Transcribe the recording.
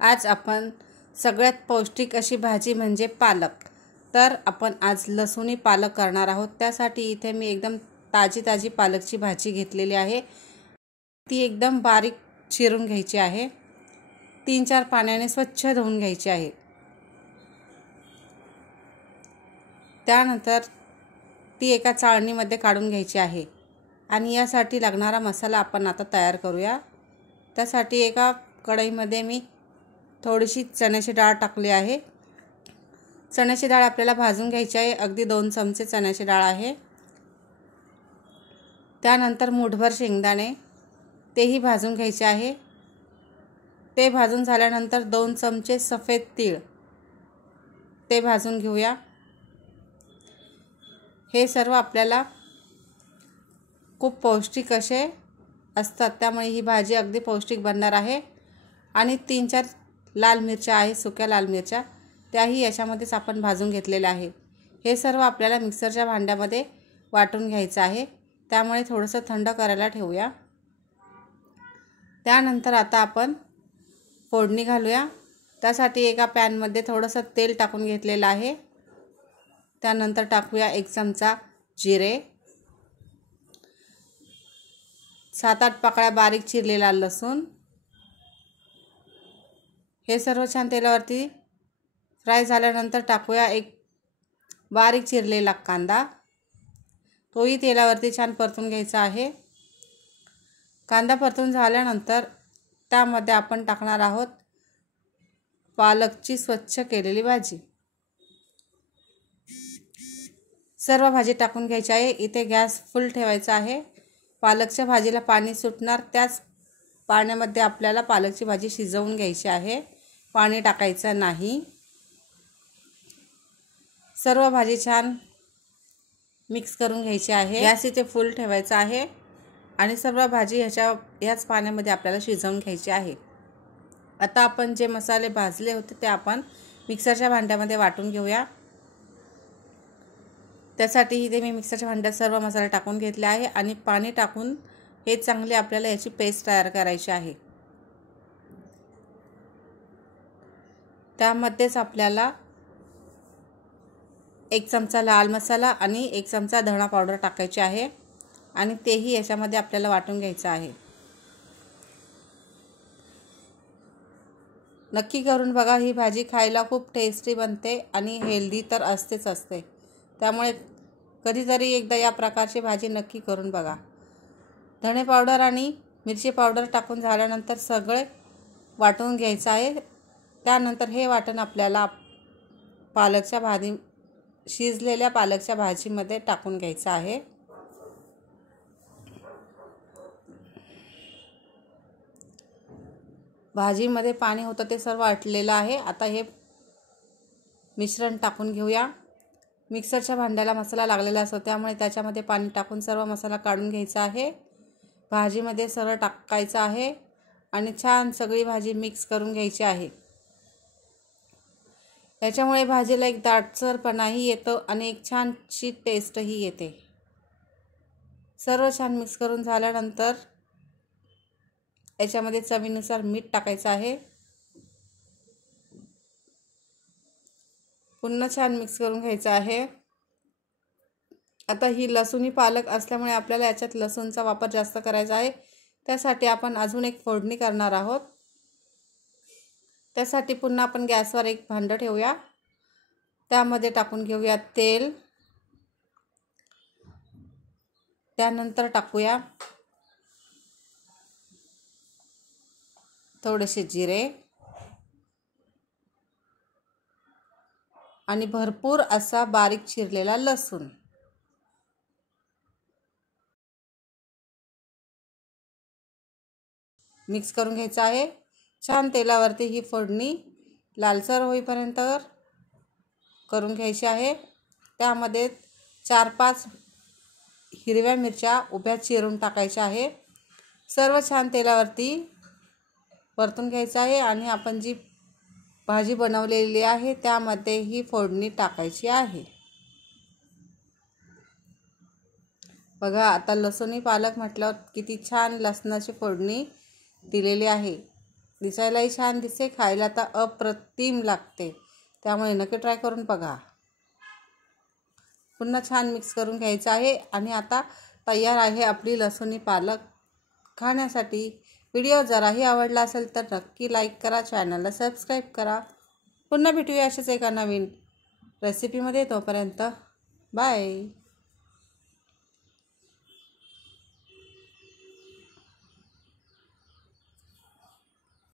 आज आपण सगळ्यात पौष्टिक अशी भाजी म्हणजे पालक। तर आपण आज लसूणी पालक करणार आहोत। त्यासाठी इथे मी एकदम ताजी पालकची भाजी घेतलेली आहे। ती एकदम बारीक चिरून घ्यायची आहे। 3-4 पाण्याने स्वच्छ धुवून घ्यायची आहे। त्यानंतर ती एका चाळणीमध्ये काढून घ्यायची आहे आणि यासाठी लागणारा मसाला आपण आता तयार करूया। त्यासाठी एका कढईमध्ये मी थोडीशी चण्याची डाळ टाकली आहे। चण्याची डाळ आपल्याला भाजून घ्यायची आहे। अगदी 2 चमचे चण्याची डाळ आहे। त्यानंतर मुठभर शेंगदाणे तेही भाजून घ्यायचे आहे। ते भाजून झाल्यानंतर 2 चमचे सफेद तीळ ते भाजून घेऊया। हे सर्व आपल्याला खूप पौष्टिक असे असतात, त्यामुळे ही भाजी अगदी पौष्टिक बनणार आहे। आणि 3-4 लाल मिरच्या आहे, सुक्या लाल मिरच्या, त्याही याच्यामध्येच आपण भाजून घेतलेल्या आहे। हे सर्व आपल्याला मिक्सरच्या भांड्यामध्ये वाटून घ्यायचं आहे। त्यामुळे थोडंसं थंड करायला ठेवूया। त्यानंतर आता आपण फोडणी घालूया। त्यासाठी एका पॅनमध्ये थोडंसं तेल टाकून घेतलेलं आहे। त्यानंतर टाकूया 1 चमचा जिरे, 7-8 पाकळ्या बारीक चिरलेला लसूण। हे सर्व छान तेलावरती फ्राय झाल्यानंतर टाकूया 1 बारीक चिरलेला कांदा। तोही तेलावरती छान परतून घ्यायचा आहे। कांदा परतून झाल्यानंतर त्यामध्ये आपण टाकणार आहोत पालकची स्वच्छ केलेली भाजी। सर्व भाजी टाकून घ्यायची आहे। इथे गॅस फुल ठेवायचा आहे। पालकच्या भाजीला पाणी सुटणार त्याच पाण्यामध्ये आपल्याला पालकची भाजी शिजवून घ्यायची आहे, पाणी टाकायचं नाही। सर्व भाजी छान मिक्स करून घ्यायची आहे। गॅस इथे फुल ठेवायचा आहे आणि सर्व भाजी ह्याच पाण्यामध्ये आपल्याला शिजवून घ्यायची आहे। आता आपण जे मसाले भाजले होते ते आपण मिक्सरच्या भांड्यामध्ये वाटून घेऊया। त्यासाठी इथे मी मिक्सरच्या भांड्यात सर्व मसाले टाकून घेतले आहे आणि पाणी टाकून हे चांगले आपल्याला याची पेस्ट तयार करायची आहे। त्यामध्येच आपल्याला 1 चमचा लाल मसाला आणि 1 चमचा धणा पावडर टाकायची आहे आणि तेही याच्यामध्ये आपल्याला वाटून घ्यायचं आहे। नक्की करून बघा, ही भाजी खायला खूप टेस्टी बनते आणि हेल्दी तर असते। त्यामुळे कधीतरी एकदा या प्रकारची भाजी नक्की करून बघा। धणे पावडर आणि मिरची पावडर टाकून झाल्यानंतर सगळे वाटून घ्यायचं आहे। त्यानंतर हे वाटण आपल्याला शिजलेल्या पालकच्या भाजीमध्ये टाकून घ्यायचं आहे। भाजीमध्ये पाणी होतं ते सर्व आटलेलं आहे। आता हे मिश्रण टाकून घेऊया। मिक्सरच्या भांड्याला मसाला लागलेला असतो, त्यामुळे त्याच्यामध्ये पाणी टाकून सर्व मसाला काढून घ्यायचा आहे। भाजीमध्ये सर्व टाकायचं आहे आणि छान सगळी भाजी मिक्स करून घ्यायची आहे। याच्यामुळे भाजीला एक दाटसरपणाही येतो आणि एक छानशी टेस्टही येते। सर्व छान मिक्स करून झाल्यानंतर याच्यामध्ये चवीनुसार मीठ टाकायचं आहे। पुन्हा छान मिक्स करून घ्यायचं आहे। आता ही लसूणी पालक असल्यामुळे आपल्याला याच्यात लसूणचा वापर जास्त करायचा आहे। त्यासाठी आपण अजून एक फोडणी करणार आहोत। त्यासाठी पुन्हा आपण गॅसवर एक भांडं ठेवूया। त्यामध्ये टाकून घेऊया तेल। त्यानंतर टाकूया थोडेसे जिरे आणि भरपूर असा बारीक चिरलेला लसूण। मिक्स करून घ्यायचं आहे। छान तेलावरती ही फोडणी लालसर होईपर्यंत करून घ्यायची आहे। त्यामध्ये 4-5 हिरव्या मिरच्या उभ्या चिरून टाकायच्या आहे। सर्व छान तेलावरती परतून घ्यायचं आहे आणि आपण जी भाजी बनवलेली आहे त्यामध्ये ही फोडणी टाकायची आहे। बघा, आता लसूणी पालक म्हटल्यावर किती छान लसणाची फोडणी दिलेली आहे। दिसायलाही छान दिसते, खायला तर अप्रतिम लागते. त्यामुळे नक्की ट्राय करून बघा. पुन्हा छान मिक्स करून घ्यायचं आहे आणि आता तयार आहे आपली लसुणी पालक खाण्यासाठी. व्हिडिओ जराही आवडला असेल तर नक्की लाईक करा, चॅनलला सबस्क्राईब करा. पुन्हा भेटूया अशाच एका नवीन रेसिपीमध्ये. तोपर्यंत बाय.